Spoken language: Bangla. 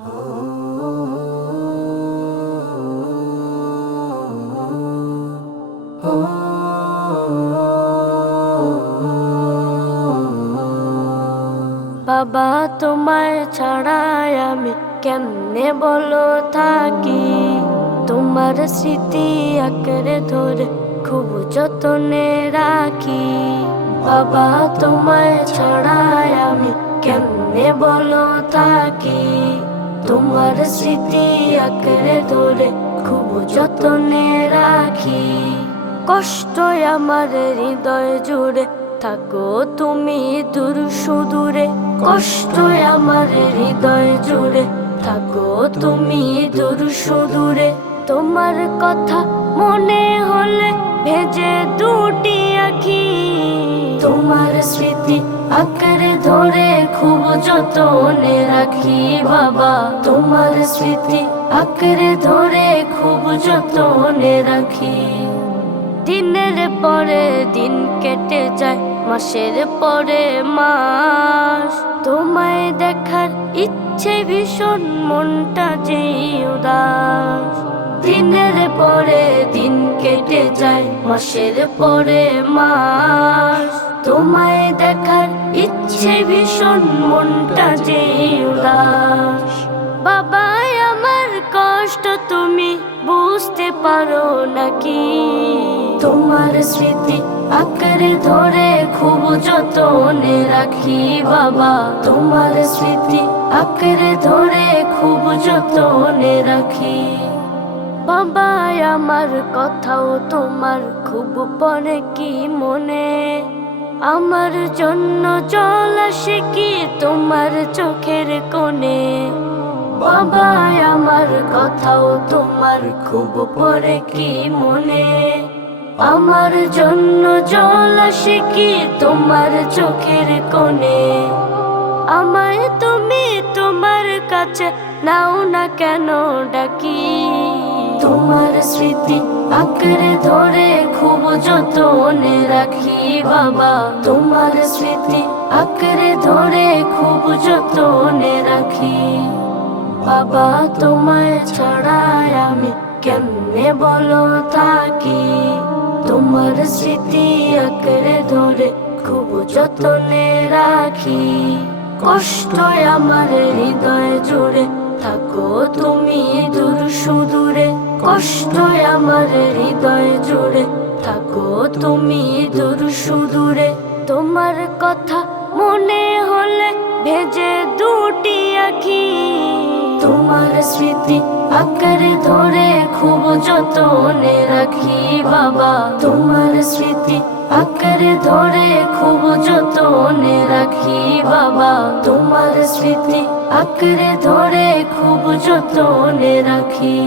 বাবা তোমায় ছাড়াই আমি কেমনে বলো থাকি, তোমার স্মৃতি আঁকড়ে ধরে খুব যতনে রাখি। বাবা তোমায় ছাড়াই আমি কেমনে বলো থাকি, তোমার স্মৃতি আঁকড়ে ধরে খুব যতনে রাখি। কষ্ট আমার হৃদয় জুড়ে থাকো তুমি দূর সুদূরে, কষ্ট আমার হৃদয় জুড়ে থাকো তুমি দূর সুদূরে। তোমার কথা মনে হলে ভেজে দুটি আঁখি, তোমার স্মৃতি আঁকড়ে ধরে খুব যতনে রাখি। বাবা তোমার স্মৃতি আঁকড়ে ধরে খুব যতনে রাখি। দিনের পরে দিন কেটে যায়, মাসের পরে মাস, তোমায় দেখার ইচ্ছে ভীষণ, মনটা যে উদাস। দিনের পরে দিন কেটে যায়, মাসের পরে মাস, তোমায় দেখার ইচ্ছে ভীষণ, মনটা যে উদাস। বাবা আমার কষ্ট তুমি বুঝতে পারো নাকি, তোমার স্মৃতি আঁকড়ে ধরে খুব যতনে রাখি। বাবা তোমার স্মৃতি আঁকড়ে ধরে খুব যতনে রাখি। বাবা আমার কথাও তোমার খুব পড়ে কি মনে, আমার জন্য জল আসে কি তোমার চোখের কোণে। বাবা আমার কথাও তোমার খুব পড়ে কি মনে, আমার জন্য জল আসে কি তোমার চোখের কোণে। আমায় তুমি তোমার কাছে নাও না কেন ডাকি, তোমার স্মৃতি আঁকড়ে ধরে খুব যতনে রাখি। বাবা তোমার স্মৃতি আঁকড়ে ধরে খুব যতনে রাখি। বাবা তোমায় ছাড়াই আমি কেমনে বলো থাকি, তোমার স্মৃতি আঁকড়ে ধরে খুব যতনে রাখি। কষ্ট আমার হৃদয় জুড়ে থাকো তুমি দূর সুদূরে, কষ্ট আমার হৃদয় জুড়ে থাকো তুমি দূর সুদূরে। তোমার কথা মনে হলে ভেজে দুটি আঁখি, তোমার স্মৃতি আঁকড়ে ধরে খুব যতনে রাখি। বাবা তোমার স্মৃতি আঁকড়ে ধরে খুব যতনে রাখি। বাবা তোমার স্মৃতি আঁকড়ে ধরে খুব যতনে রাখি।